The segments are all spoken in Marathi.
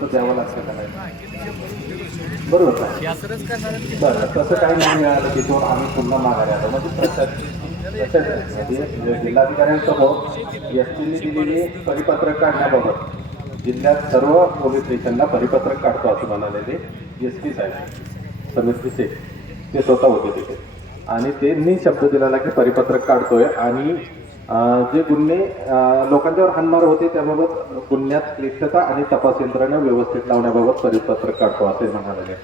द्यावं लागतं का नाही? बरोबर का? बरं, तसं काही नाही मिळालं की तो आम्ही पुन्हा माघारी आलो. म्हणजे जिल्हाधिकाऱ्यांसमोर एस टीने दिलेली परिपत्रक काढण्याबाबत जिल्ह्यात सर्व पोलीस स्टेशनला परिपत्रक काढतो असं म्हणालेले एस टी साहेब समिती शेख ते स्वतः होते तिथे आणि त्यांनी शब्द दिलेला की परिपत्रक काढतोय आणि जे गुन्हे लोकांच्यावर हाणमार होते त्याबाबत गुन्ह्यात क्लिष्टता आणि तपास यंत्रणा व्यवस्थित लावण्याबाबत परिपत्रक काढतो असे म्हणाले.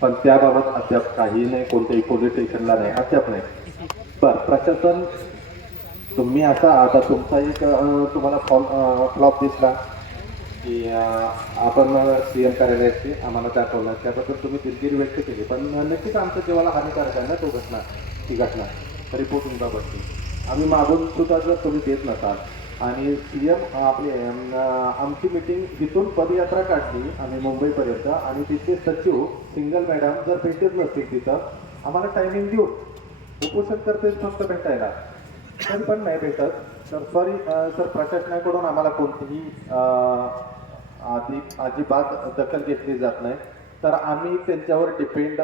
पण त्याबाबत अद्याप काही नाही, कोणत्याही पोलीस स्टेशनला नाही, अद्याप नाही. बरं, प्रशासन तुम्ही असा आता तुमचा एक तुम्हाला फ्लॉप दिसला की आपण सीएम कार्यालयाची आम्हाला दाखवलं, त्याबद्दल तुम्ही दिलगिरी व्यक्त केली, पण नक्कीच आमच्या जीवाला हानिकारक आहे ना तो ती घटना रिपोर्टिंग बाबतची. आम्ही मागून सुद्धा जर तुम्ही देत नसाल आणि सीएम आपले आमची मीटिंग इथून पदयात्रा काढली आम्ही मुंबईपर्यंत आणि तिथे सचिव सिंगल मॅडम जर भेटत नसतील तिथं आम्हाला टायमिंग देऊन उपोषण करते फक्त भेटायला तरी पण नाही भेटत, तर सॉरी सर, प्रशासनाकडून आम्हाला कोणतीही अजिबात दखल घेतली जात नाही. तर आम्ही त्यांच्यावर डिपेंड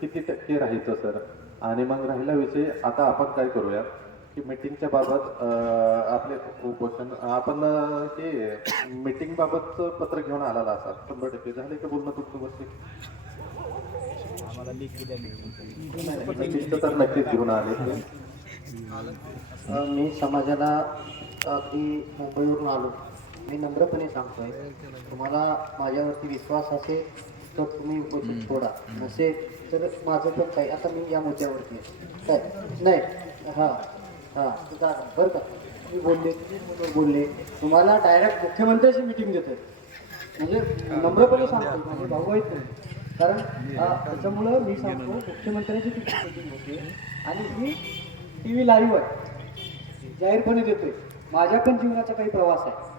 किती टक्के राहायचं सर. आणि मग राहिला विषय, आता आपण काय करूया की मीटिंगच्या बाबत आपले उपोषण आपण हे मीटिंग बाबतचं पत्र घेऊन आलेला असा 100% झाले का बोलणं तुमचं गोष्टी तर नक्कीच घेऊन आले. मी समाजाला अगदी मुंबईवरून आलो. मी नम्रपणे सांगतोय, तुम्हाला माझ्यावरती विश्वास असेल तर तुम्ही उपोषण सोडा, नसेल तर माझं पण काही. आता मी या मुद्द्यावरती काय नाही, हां हां बरं का, मी बोलले तुम्हाला डायरेक्ट मुख्यमंत्र्याची मीटिंग देतोय, म्हणजे नम्रपणे सांगतो, माझे भाऊ आहेत नाही. कारण त्याच्यामुळं मी सांगतो मुख्यमंत्र्याची मीटिंग होते आणि मी टी व्ही लाईव्ह आहे, जाहीरपणे देतोय. माझ्या पण जीवनाचा काही प्रवास आहे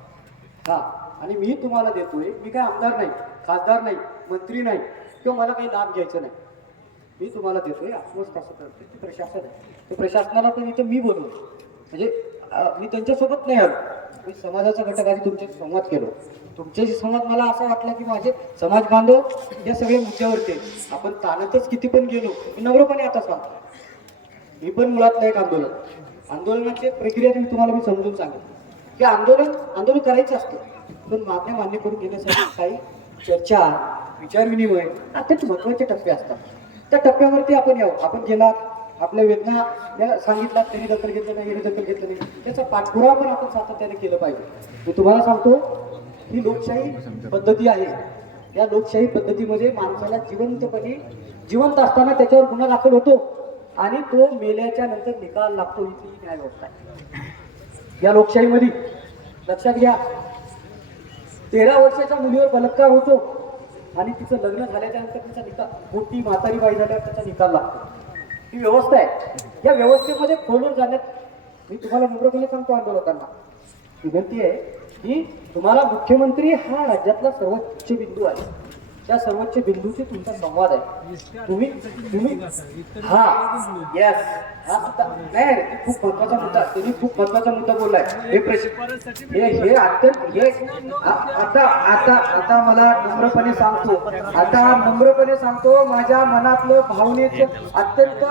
हा, आणि मी तुम्हाला देतोय. मी काय आमदार नाही, खासदार नाही, मंत्री नाही, किंवा मला काही लाभ घ्यायचा नाही. मी तुम्हाला देतोय, आत्मस्थ असं करतोय. ते प्रशासन आहे, ते प्रशासनाला पण इथं मी बोलवलं, म्हणजे मी त्यांच्यासोबत नाही आलो. मी समाजाचा घटक आधी तुमच्याशी संवाद केलो. तुमच्याशी संवाद मला असा वाटला की माझे समाज बांधव या सगळ्या मुद्द्यावरती आपण ताणतच किती पण गेलो. मी नम्रपणे आता सांगतो, मी पण मुळातलं एक आंदोलनाची प्रक्रिया मी तुम्हाला समजून सांगेन की आंदोलन करायचं असतं, पण मागण्या मान्य करून घेण्यासाठी काही चर्चा, विचारविनिमय अत्यंत महत्त्वाचे टप्पे असतात. त्या टप्प्यावरती आपण यावं. आपण गेला आपल्या वेदना या सांगितला, त्यांनी दखल घेतलं नाही, यांनी दखल घेतलं नाही, त्याचा पाठपुरावा पण आपण सातत्याने केलं पाहिजे. मी तुम्हाला सांगतो, ही लोकशाही पद्धती आहे. या लोकशाही पद्धतीमध्ये माणसाला जिवंत असताना त्याच्यावर गुन्हा दाखल होतो आणि तो मेल्याच्या नंतर निकाल लागतो. ही न्याय व्यवस्था आहे या लोकशाहीमध्ये. लक्षात घ्या, 13 वर्षाच्या मुलीवर बलात्कार होतो आणि तिचं लग्न झाल्याच्या नंतर तिचा निकाल, मोठी म्हातारी बाई झाल्यावर त्याचा निकाल लागतो. ही व्यवस्था आहे. या व्यवस्थेमध्ये खोलून जाण्यात मी तुम्हाला नम्रपणे सांगतो, आंदोलकांना विनंती आहे की तुम्हाला मुख्यमंत्री हा राज्यातला सर्वोच्च बिंदू आहे. त्या सर्वोच्च बिंदूचे तुमचा संवाद आहे. तुम्ही हा यस हा सुद्धा नाही, खूप महत्वाचा मुद्दा, त्यांनी खूप महत्वाचा मुद्दा बोललाय. हे आता मला नम्रपणे सांगतो, माझ्या मनातलं भावनेचं अत्यंत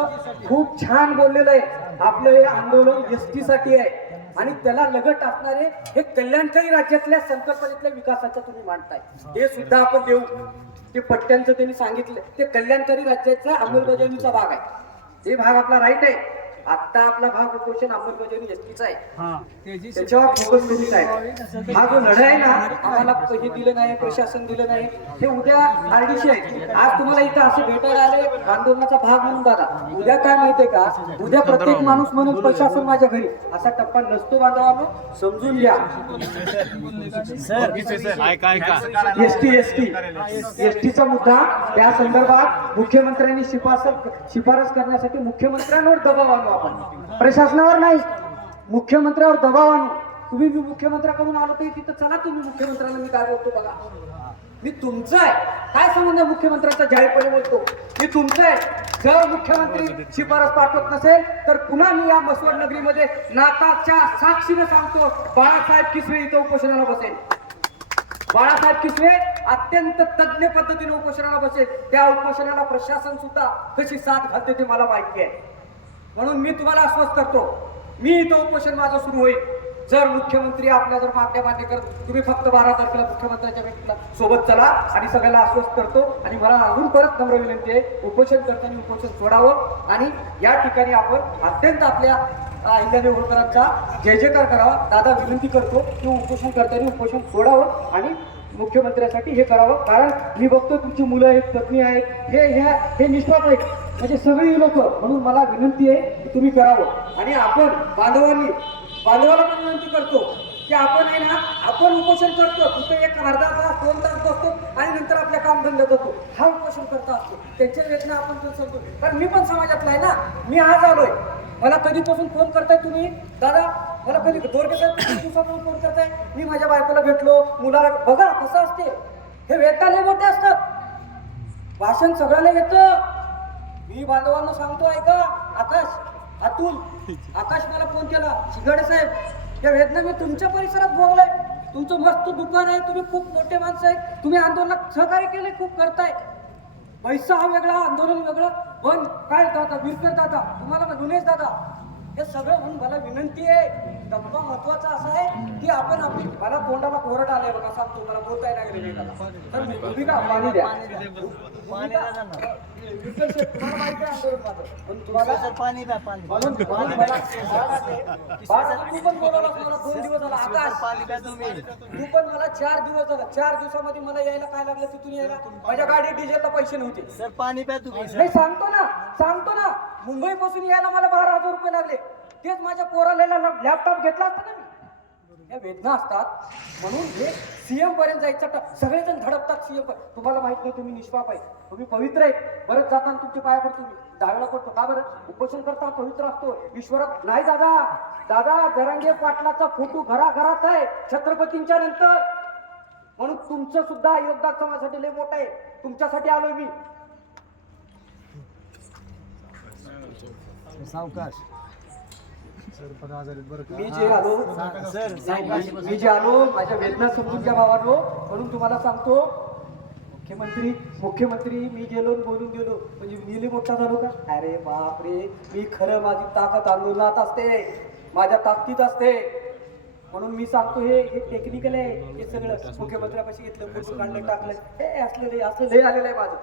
खूप छान बोललेलं आहे. आपलं हे आंदोलन एसटी साठी आहे आणि त्याला लगट असणारे हे कल्याणकारी राज्यातल्या संकल्पनेतल्या विकासाच्या तुम्ही मांडताय, हे सुद्धा आपण देऊ. ते पट्ट्यांचं त्यांनी सांगितलं, ते कल्याणकारी राज्याचा अंमलबजावणीचा भाग आहे. ते भाग आपला राईट आहे. आता आपला भाग उपोषण अंमलबजावणी एसटीचा आहे, त्याच्यावर फोकस केलेला आहे. हा जो लढा आहे ना, आम्हाला हे दिलं नाही, प्रशासन दिलं नाही, हे उद्या आरडीसी आहे. आज तुम्हाला इथं असे भेटायला आले आंदोलनाचा भाग म्हणून दादा, उद्या काय माहितीये का, उद्या प्रत्येक माणूस म्हणून प्रशासन माझ्या घरी असा टप्पा नसतो. बांधवांनो समजून घ्या. एसटीचा मुद्दा, त्या संदर्भात मुख्यमंत्र्यांनी शिफारस करण्यासाठी मुख्यमंत्र्यांवर दबाव आणू. आपण प्रशासनावर नाही, मुख्यमंत्र्यावर दबाव आणू. तुम्ही मी मुख्यमंत्र्याकडून आलो तर तिथं चला, तुम्ही मुख्यमंत्र्यांना मी काय बोलतो बघा. मी तुमचं आहे, काय संबंध मुख्यमंत्र्यांचा जाहीरपणे बोलतो, मी तुमचं आहे. जर मुख्यमंत्री शिफारस पाठवत नसेल तर पुन्हा मी या मसवड नगरीमध्ये नाताच्या साक्षीने सांगतो, बाळासाहेब किसवे इथं उपोषणाला बसेल. बाळासाहेब किसवे अत्यंत तज्ञ पद्धतीने उपोषणाला बसेल. त्या उपोषणाला प्रशासन सुद्धा कशी साथ घालते ते मला माहिती आहे. म्हणून मी तुम्हाला आश्वस्त करतो, मी इथं उपोषण माझं सुरू होईल. जर मुख्यमंत्री आपल्या जर मागण्या मान्य करत, तुम्ही फक्त 12 तारखेला मुख्यमंत्र्यांच्या भेटीला सोबत चला आणि सगळ्याला आश्वस्त करतो. आणि मला अजून परत नम्र विनंती आहे, उपोषण करताना उपोषण सोडावं आणि या ठिकाणी आपण अत्यंत आपल्या अहिल्यादेवी होळकरांचा जय जयकार करावा. दादा विनंती करतो की उपोषण करताना उपोषण सोडावं आणि मुख्यमंत्र्यांसाठी हे करावं. कारण मी बघतो तुमची मुलं आहेत, पत्नी आहेत, हे निष्पाप आहेत, म्हणजे सगळी लोक. म्हणून मला विनंती आहे की तुम्ही करावं. आणि आपण बांधवाला पण विनंती करतो की आपण आहे ना, आपण उपोषण करतो तिथे एक अर्धा तास 2 तास बसतो आणि नंतर आपल्या कामधंद्यात जातो. हा उपोषण करता असतो, त्यांच्या वेदना आपण पण समजतो. कारण मी पण समाजातला आहे ना. मी आज आलोय, मला कधीपासून फोन करताय तुम्ही दादा, मला कधी दोरके साहेब किती दिवसापासून फोन करताय. मी माझ्या बायकोला भेटलो, मुलाला बघा कसं असते. हे वेदना लय मोठे असतात, भाषण सगळ्याला येतं. मी बांधवांना सांगतो, ऐका, आकाश मला फोन केला, शिंगाडे साहेब या वेदना मी तुमच्या परिसरात भोगलाय. तुमचं मस्त दुकान आहे, तुम्ही खूप मोठे माणसं आहेत, तुम्ही आंदोलनात सहकार्य केले, खूप करताय. पैसा हा वेगळा, आंदोलन वेगळं. पण काय दादा, विरकर दादा, तुम्हाला गुन्हेच दादा, हे सगळं म्हणून मला विनंती आहे. धब्बा महत्वाचा असा आहे की आपण आपली, मला तोंडाला कोरड आलंय बघा, सांगतो मला बोलताय ना गेले दादा. तर भूमिका पाणी द्या, विरकर साहेब, तुम्हाला माहिती आहे आंदोलन माझं, पण तुम्हाला पाणी द्या, पाणी. म्हणून मला तू पण बोलवलं मला 2 दिवस झाला. आकाश पाणी द्या तुम्ही. तू पण मला 4 दिवस झाला. 4 दिवसामध्ये मला यायला काय लागलं तिथून यायला, माझ्या गाडीत डिझेलला पैसे नव्हते. सर पाणी प्या तुम्ही. नाही सांगतो ना मुंबई पासून यायला मला 12,000 रुपये लागले. तेच माझ्या पोराला लॅपटॉप घेतला असता ना मी. या वेदना असतात म्हणून हे सीएम पर्यंत जायचं. सगळेजण धडपतात सीएम पर्यंत. तुम्हाला माहित नाही, तुम्ही निष्पाप आहे, तुम्ही पवित्र आहे. बरंच जाताना तुमचे पाया पडतो मी, 10 वेळा पडतो. का बरं? उपोषण करता पवित्र असतो ईश्वरात. नाही दादा जरांगे पाटलाचा फोटो घराघरात आहे छत्रपतींच्या नंतर. म्हणून तुमचं सुद्धा योगदान समाजासाठी लय मोठं आहे. तुमच्यासाठी आलोय मी. सावकाश. मी जे आलो माझ्या वेदना समजून घ्या भावांनो. म्हणून तुम्हाला सांगतो, मुख्यमंत्री मी गेलो बोलून गेलो म्हणजे मी मोठा झालो का? अरे बापरे, मी खरं माझी ताकद आंदोलनात असते, माझ्या ताकदीत असते. म्हणून मी सांगतो हे टेक्निकल आहे. हे सगळं मुख्यमंत्र्यापाशी घेतलं, फोटो काढलं, टाकलं, हे असलं लय आलेलं आहे माझं.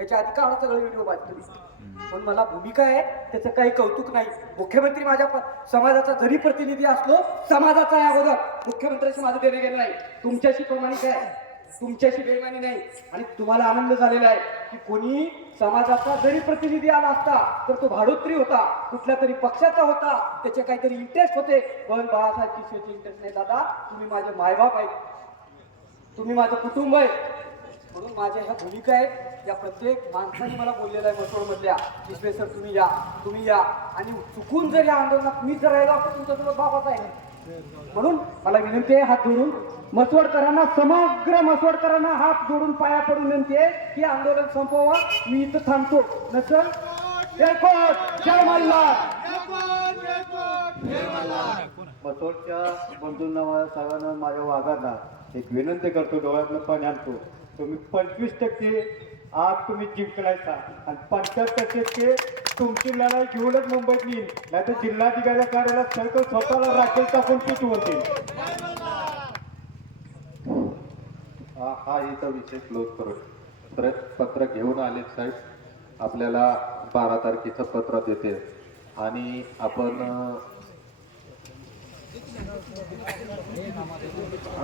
याच्या आधी काढा सगळं व्हिडिओ पाहिजे तुम्ही. पण मला भूमिका आहे, त्याचं काही कौतुक नाही. मुख्यमंत्री माझ्या समाजाचा जरी प्रतिनिधी असलो, समाजाचा आहे अगोदर. मुख्यमंत्र्याशी माझं देणे गेलं नाही. तुमच्याशी प्रामाणिक आहे, तुमच्याशी बेईमानी नाही. आणि तुम्हाला आनंद झालेला आहे की कोणी समाजाचा जरी प्रतिनिधी आला असता तर तो भाडोत्री होता, कुठल्या तरी पक्षाचा होता, त्याचे काहीतरी इंटरेस्ट होते. पण बाळासाहेब किसवेचे इंटरेस्ट नाही. दादा तुम्ही माझे मायबाप आहेत, तुम्ही माझं कुटुंब आहे. म्हणून माझ्या ह्या भूमिका आहेत. या प्रत्येक माणसाने मला बोललेलं आहे मसोड मधल्या, किसवे सर तुम्ही या. आणि चुकून जर या आंदोलनात मी जर राहिलो असतो तुमच्यासोबत बाबाच आहे. म्हणून मला विनंती आहे, हात जोडून मसवडकरांना, समग्र मसवडकरांना हात जोडून पाया पडून विनंती आहे की आंदोलन संपवा. मी इथं थांबतो. नसल जय मल्हार. मसोडच्या बंधूंना, सगळ्यांना, माझ्या वाघांना एक विनंती करतो, डोळ्यातलं पाणी आणतो. तुम्ही 25% आज तुम्ही जिंकलायचा आणि 75% तुमची लढाई घेऊनच मुंबईत येईल. नाही तर जिल्हाधिकाऱ्या कार्यालयात सगळं स्वतःला राखेल टाकून पिटवतील. हा इथं विषय क्लोज करू. पत्र घेऊन आले साहेब, आपल्याला 12 तारखेचं पत्र देते आणि आपण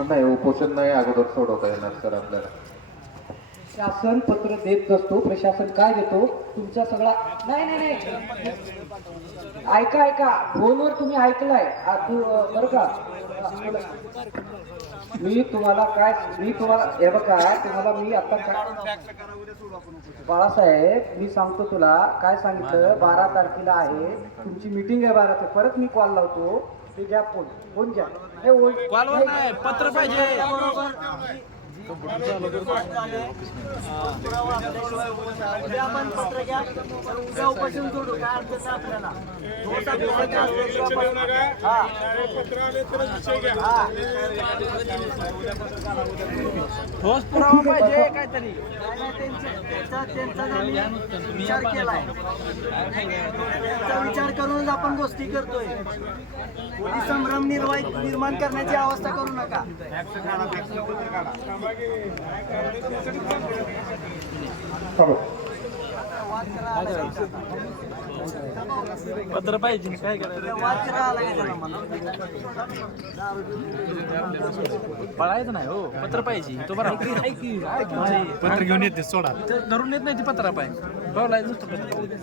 नाही, उपोषण नाही अगोदर सोडवता येणार सर आपल्याला. शासन पत्र देत नसतो, प्रशासन काय देतो तुमचा सगळा. नाही ऐका, फोनवर तुम्ही ऐकलाय बरं का. मी तुम्हाला हे बघा, तुम्हाला मी आता काय बाळासाहेब, मी सांगतो तुला काय सांगितलं. 12 तारखेला आहे तुमची मीटिंग आहे 12 ते. परत मी कॉल लावतो, ते घ्या फोन घ्या. पत्र पाहिजे. उद्या आपण पत्र घ्या उद्या उपोषण सोडू काय अडचण नाही आपल्याला ठोस पुरावा पाहिजे काहीतरी त्यांचा विचार केलाय त्यांचा विचार करूनच आपण गोष्टी करतोय पोलीस संभ्रम निर्माण करण्याची अवस्था करू नका पत्र पाहिजे काय पळायचं नाही हो पत्र पाहिजे तो बरा पत्र घेऊन येते सोडा धरून येत नाही ती पत्रा पाहिजे बघायचं नुसतं पत्र